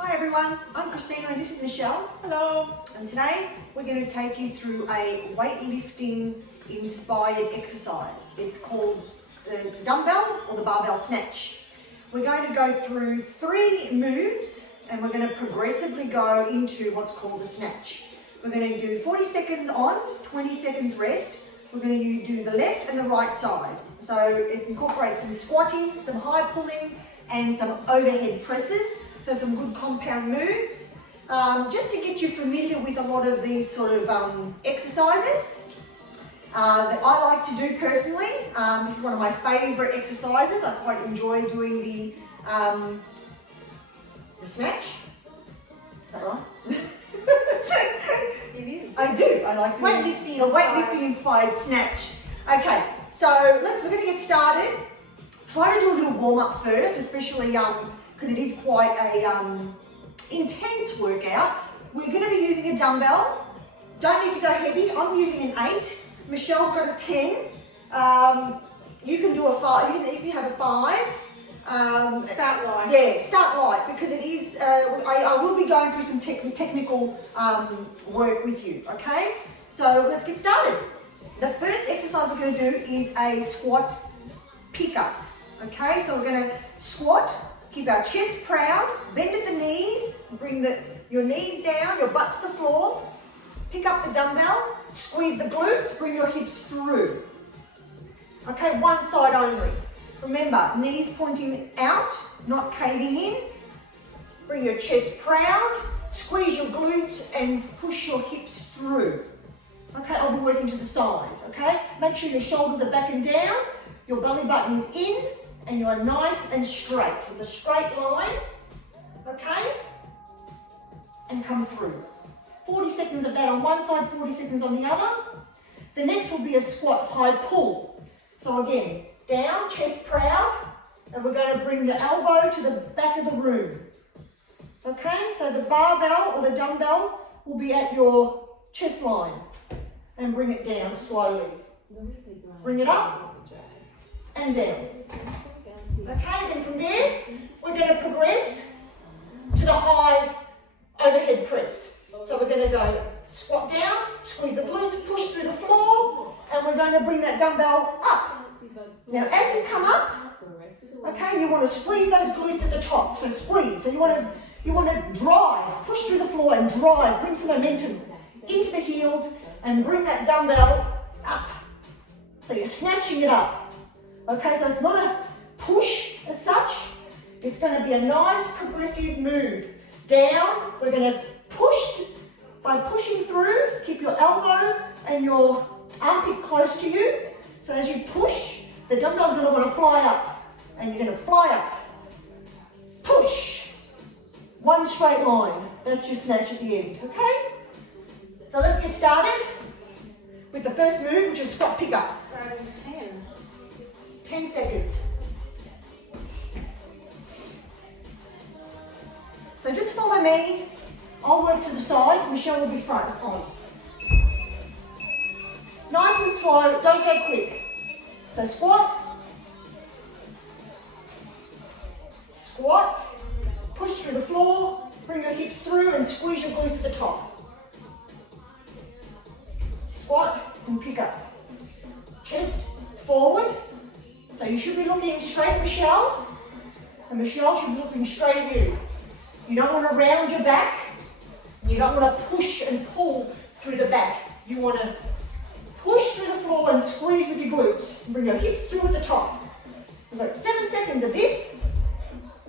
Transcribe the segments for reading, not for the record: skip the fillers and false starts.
Hi everyone, I'm Christina and this is Michelle. Hello. And today we're going to take you through a weightlifting inspired exercise. It's called the dumbbell or the barbell snatch. We're going to go through 3 moves and we're going to progressively go into what's called the snatch. We're going to do 40 seconds on, 20 seconds rest. We're going to do the left and the right side. So it incorporates some squatting, some high pulling and some overhead presses. So some good compound moves, just to get you familiar with a lot of these sort of exercises that I like to do personally. This is one of my favourite exercises. I quite enjoy doing the snatch. Is that right? It is. I do. I like doing the weightlifting inspired snatch. Okay, so we're going to get started. Try to do a little warm up first, especially because it is quite a intense workout. We're going to be using a dumbbell. Don't need to go heavy. I'm using an 8. Michelle's got a 10. You can do a 5. You can have a 5. Start light. Yeah, start light because it is. I will be going through some technical work with you. Okay, so let's get started. The first exercise we're going to do is a squat pickup. Okay, so we're going to squat. Keep our chest proud, bend at the knees, bring your knees down, your butt to the floor, pick up the dumbbell, squeeze the glutes, bring your hips through. Okay, one side only. Remember, knees pointing out, not caving in. Bring your chest proud, squeeze your glutes and push your hips through. Okay, I'll be working to the side, okay? Make sure your shoulders are back and down, your belly button is in, and you're nice and straight. It's a straight line, okay? And come through. 40 seconds of that on one side, 40 seconds on the other. The next will be a squat high pull. So again, down, chest proud, and we're going to bring the elbow to the back of the room. Okay, so the barbell or the dumbbell will be at your chest line. And bring it down slowly. Bring it up and down. Okay, then from there, we're going to progress to the high overhead press. So we're going to go squat down, squeeze the glutes, push through the floor, and we're going to bring that dumbbell up. Now, as you come up, okay, you want to squeeze those glutes at the top. So squeeze. So you want to drive, push through the floor and drive, bring some momentum into the heels and bring that dumbbell up. So you're snatching it up. Okay, so it's not a push as such. It's going to be a nice progressive move. Down, we're going to push. By pushing through, keep your elbow and your armpit close to you. So as you push, the dumbbell's going to want to fly up. And you're going to fly up. Push. One straight line. That's your snatch at the end, okay? So let's get started with the first move, which is squat pickup. Starting 10. 10 seconds. So just follow me. I'll work to the side. Michelle will be front. On. Nice and slow. Don't go quick. So squat. Squat. Push through the floor. Bring your hips through and squeeze your glutes at the top. Squat and pick up. Chest forward. So you should be looking straight at Michelle. And Michelle should be looking straight at you. You don't want to round your back. You don't want to push and pull through the back. You want to push through the floor and squeeze with your glutes. And bring your hips through at the top. We've got 7 seconds of this.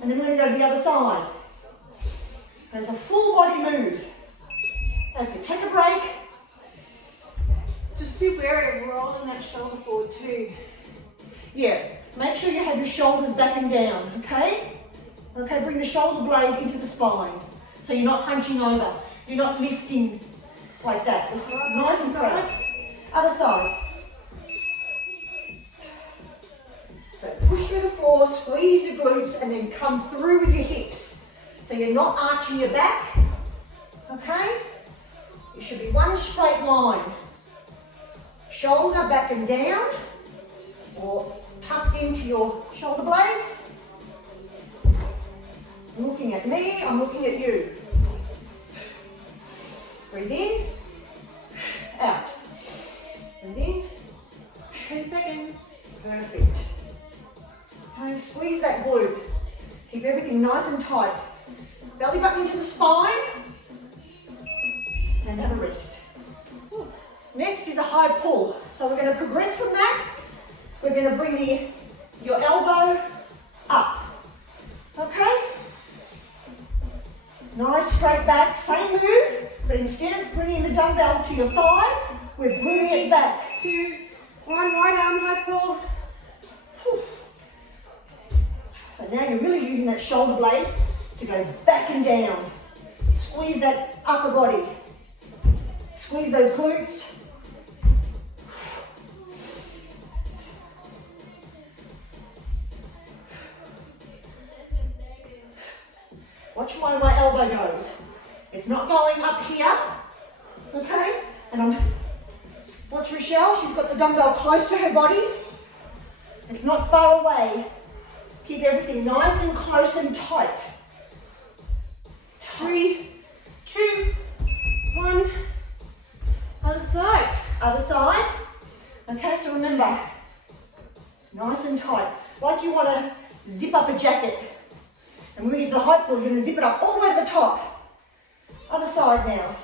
And then we're going to go to the other side. And it's a full body move. That's it. Take a break. Just be wary of rolling that shoulder forward too. Yeah, make sure you have your shoulders back and down, okay? Okay, bring the shoulder blade into the spine. So you're not hunching over. You're not lifting like that. Nice and proud. Other side. So push through the floor, squeeze your glutes, and then come through with your hips. So you're not arching your back, okay? It should be one straight line. Shoulder back and down, or tucked into your shoulder blades. I'm looking at me, I'm looking at you. Breathe in, out. Breathe in. 10 seconds. Perfect. And squeeze that glute. Keep everything nice and tight. Belly button into the spine. And have a rest. Next is a high pull. So we're going to progress from that. We're going to bring your elbow up. Okay? Nice straight back. Same move, but instead of bringing the dumbbell to your thigh, we're bringing it back. 2, 1, right arm high pull. Whew. So now you're really using that shoulder blade to go back and down. Squeeze that upper body. Squeeze those glutes. Watch where my elbow goes. It's not going up here, okay? And watch Rochelle, she's got the dumbbell close to her body. It's not far away. Keep everything nice and close and tight. 3, 2, 1. Other side. Other side. Okay, so remember, nice and tight. Like you want to zip up a jacket. And when we get to the high pull, you're going to zip it up all the way to the top. Other side now.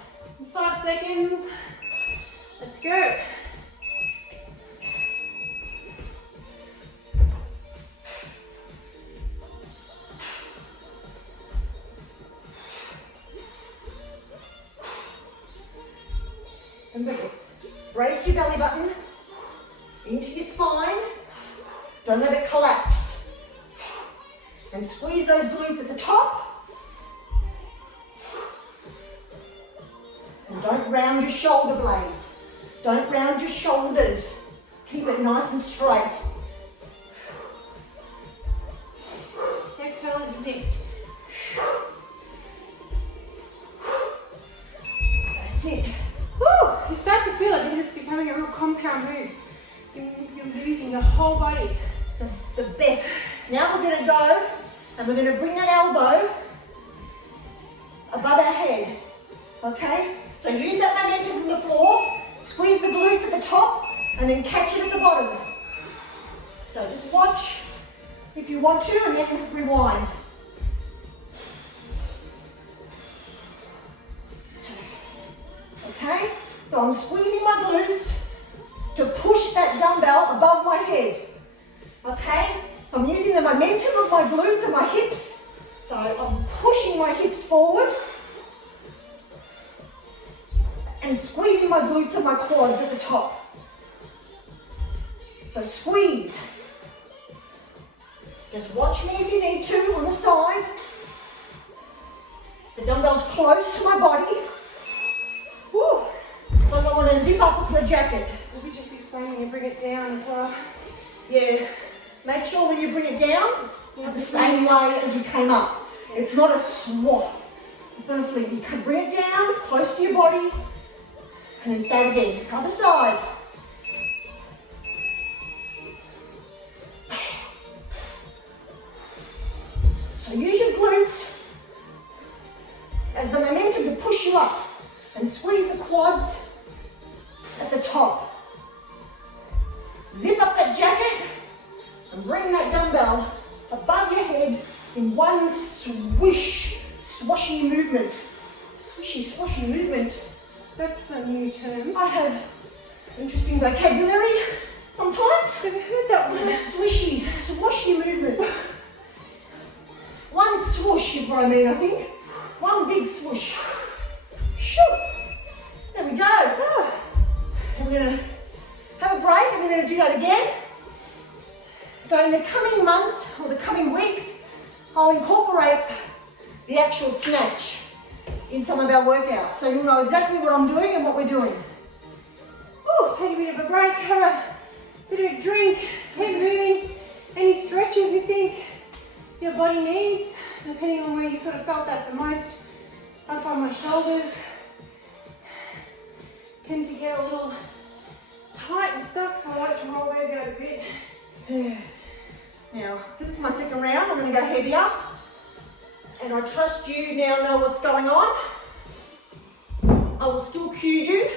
5 seconds. Let's go. Remember, brace your belly button into your spine. Don't let it collapse. And squeeze those glutes at the top. And don't round your shoulder blades. Don't round your shoulders. Keep it nice and straight. Exhale as you lift. That's it. Woo! You start to feel it because it's becoming a real compound move. You're losing your whole body. So the best. Now we're going to go and we're going to bring that elbow above our head. Okay? So use that momentum from the floor, squeeze the glutes at the top, and then catch it at the bottom. So just watch if you want to, and then rewind. Okay? So I'm squeezing my glutes to push that dumbbell above my head. Okay? I'm using the momentum of my glutes and my hips. So I'm pushing my hips forward and squeezing my glutes and my quads at the top. So squeeze. Just watch me if you need to on the side. The dumbbell's close to my body. Woo. So I want to zip up the jacket. We'll be just explaining you bring it down as well. Yeah. Make sure when you bring it down, it's the same way as you came up. It's not a swap. It's not a flick. You can bring it down, close to your body, and then start again. Other side. So use your glutes as the momentum to push you up and squeeze the quads at the top. Zip up that jacket and bring that dumbbell above your head in one swish, swashy movement. Swishy, swashy movement. That's a new term. I have interesting vocabulary sometimes. Have you heard that one? It's a swishy, swashy movement. One swoosh is what I mean, I think. One big swoosh. Shoo! There we go. And we're going to have a break and we're going to do that again. So in the coming months or the coming weeks, I'll incorporate the actual snatch in some of our workouts. So you'll know exactly what I'm doing and what we're doing. Oh, take a bit of a break, have a bit of a drink, keep moving. Any stretches you think your body needs, depending on where you sort of felt that the most. I find my shoulders tend to get a little tight and stuck, so I like to roll those out a bit. Now, because it's my second round, I'm going to go heavier. and I trust you now know what's going on. I will still cue you,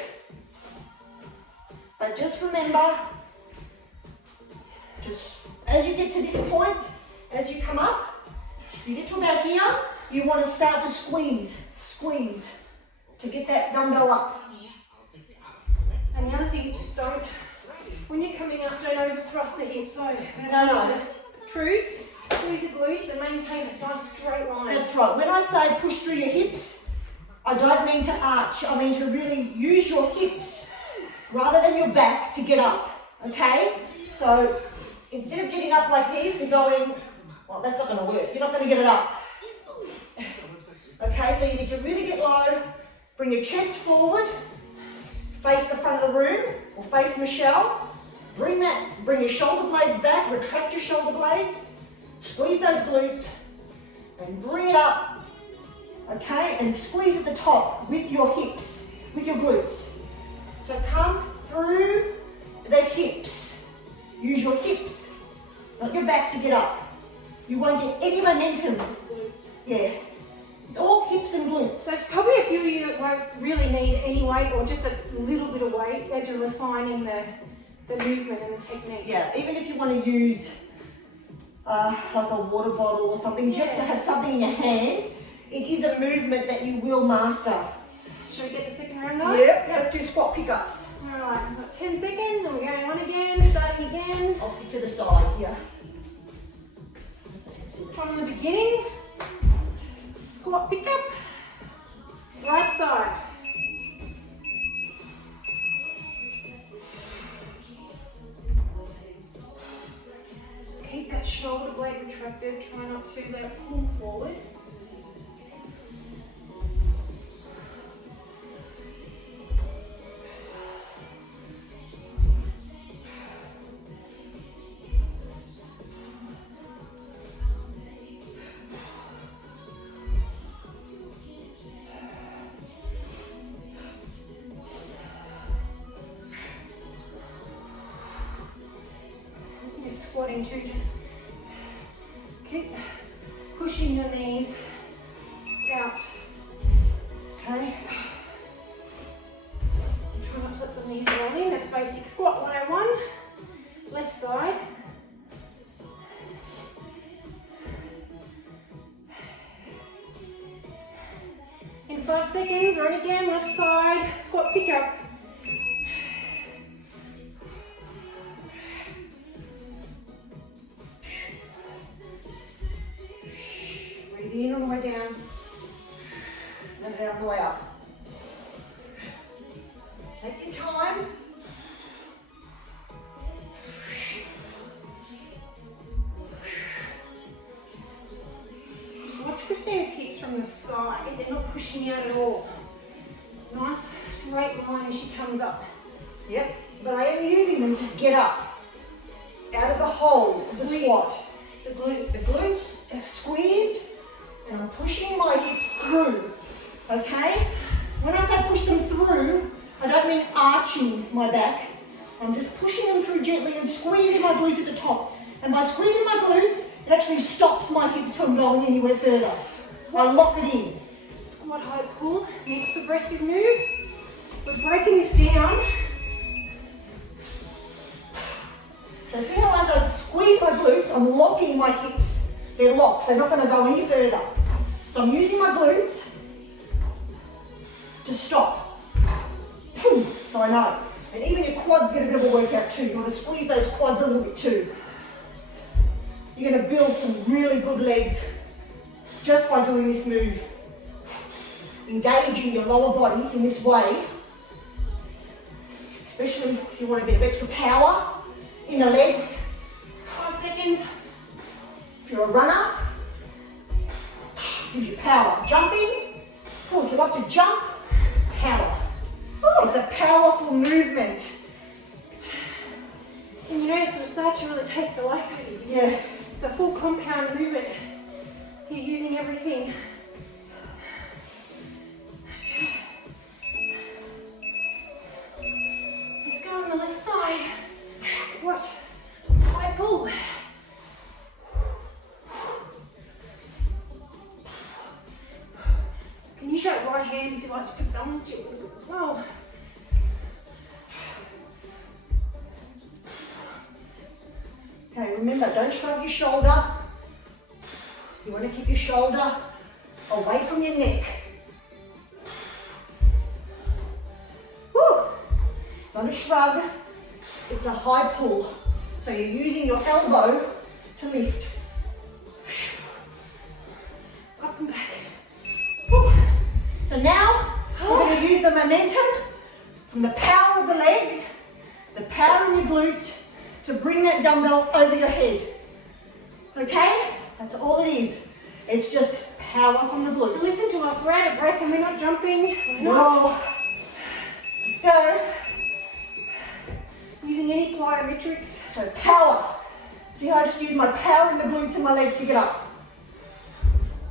but just remember, just as you get to this point, as you come up, you get to about here, you want to start to squeeze to get that dumbbell up. And the other thing is just don't, when you're coming up, don't over thrust the hips. So No. True. Squeeze the glutes and maintain a nice straight line. That's right. When I say push through your hips, I don't mean to arch. I mean to really use your hips rather than your back to get up. Okay? So instead of getting up like this and going, well, that's not going to work. You're not going to get it up. Okay? So you need to really get low. Bring your chest forward. Face the front of the room or face Michelle. Bring your shoulder blades back. Retract your shoulder blades. Squeeze those glutes and bring it up, okay? And squeeze at the top with your hips, with your glutes. So come through the hips. Use your hips, not your back to get up. You won't get any momentum. Yeah. It's all hips and glutes. So it's probably a few of you that won't really need any weight or just a little bit of weight as you're refining the movement and the technique. Yeah, even if you want to use like a water bottle or something, just to have something in your hand, it is a movement that you will master. Should we get the second round going? Yep. Let's do squat pickups. All right, we've got 10 seconds and we're going on again, starting again. I'll stick to the side here. From the beginning, squat pickup, right side. Keep that shoulder blade retracted, try not to let it pull forward. Squatting too, just keep pushing your knees out. Okay. Try not to let the knees roll in. That's basic squat 101. Left side. In 5 seconds, run again, left side, squat pickup. In on the way down, and down on the way up. Take your time. Just watch Christina's hips from the side. They're not pushing out at all. Nice straight line as she comes up. Yep, but I am using them to get up out of the hole of the squat. The glutes. The glutes are squeezed. And I'm pushing my hips through, okay? When I say push them through, I don't mean arching my back. I'm just pushing them through gently and squeezing my glutes at the top. And by squeezing my glutes, it actually stops my hips from going anywhere further. I lock it in. Squat, high pull. Next progressive move. We're breaking this down. So see how as I squeeze my glutes, I'm locking my hips. They're locked, they're not going to go any further. So I'm using my glutes to stop. So I know. And even your quads get a bit of a workout too. You want to squeeze those quads a little bit too. You're going to build some really good legs just by doing this move. Engaging your lower body in this way, especially if you want a bit of extra power in the legs. 5 seconds. If you're a runner, gives you power. Jumping, if you like to jump, power. It's a powerful movement. And you notice it'll start to really take the life out of you. Yeah. It's a full compound movement. You're using everything. Let's go on the left side. What? High pull. that right hand if you like, just to balance you a little bit as well. Okay, remember, don't shrug your shoulder. You want to keep your shoulder away from your neck. Woo! It's not a shrug, it's a high pull. So you're using your elbow to lift. Up and back. Woo. So now, we're going to use the momentum from the power of the legs, the power in your glutes, to bring that dumbbell over your head. Okay? That's all it is. It's just power from the glutes. Listen to us, we're out of breath and we're not jumping. No. Let's go. Using any plyometrics. So power. See how I just use my power in the glutes and my legs to get up.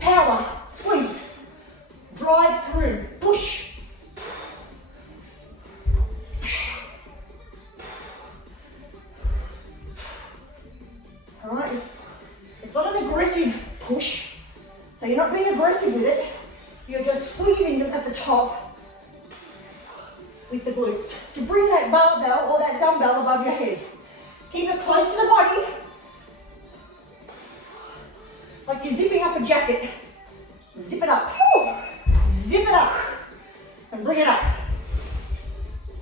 Power. Squeeze. Drive through. Push. All right. It's not an aggressive push. So you're not being aggressive with it. You're just squeezing them at the top with the glutes to bring that barbell or that dumbbell above your head. Keep it close to the body, like you're zipping up a jacket. Zip it up. Woo. Zip it up and bring it up.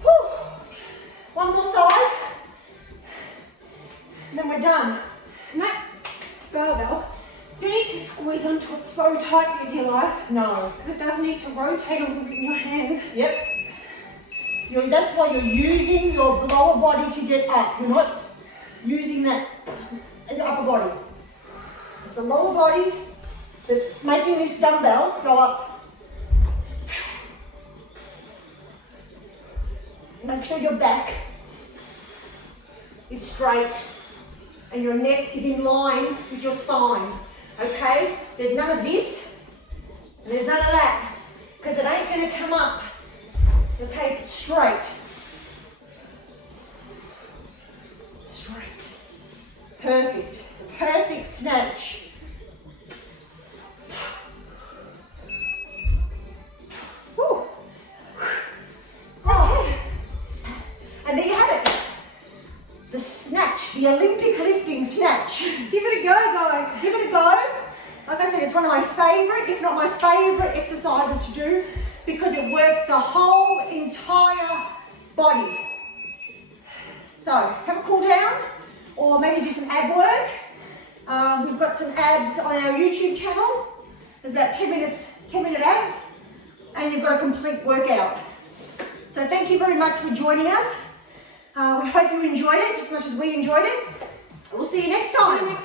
Woo. One more side, and then we're done. And that barbell, you don't need to squeeze onto it so tightly, dear life. No. Because it does need to rotate a little bit in your hand. Yep. That's why you're using your lower body to get up. You're not using that in your upper body. It's a lower body that's making this dumbbell go up. Make sure your back is straight and your neck is in line with your spine. Okay? There's none of this and there's none of that, because it ain't going to come up. Okay, it's straight. Straight. Perfect. It's a perfect snatch. Woo. Oh. And there you have it. The snatch, the Olympic lifting snatch. Give it a go, guys. Give it a go. Like I said, it's one of my favorite, if not my favorite exercises to do, because it works the whole entire body. So have a cool down, or maybe do some ab work. We've got some abs on our YouTube channel. There's about 10-minute abs, and you've got a complete workout. So thank you very much for joining us. We hope you enjoyed it just as much as we enjoyed it. We'll see you next time.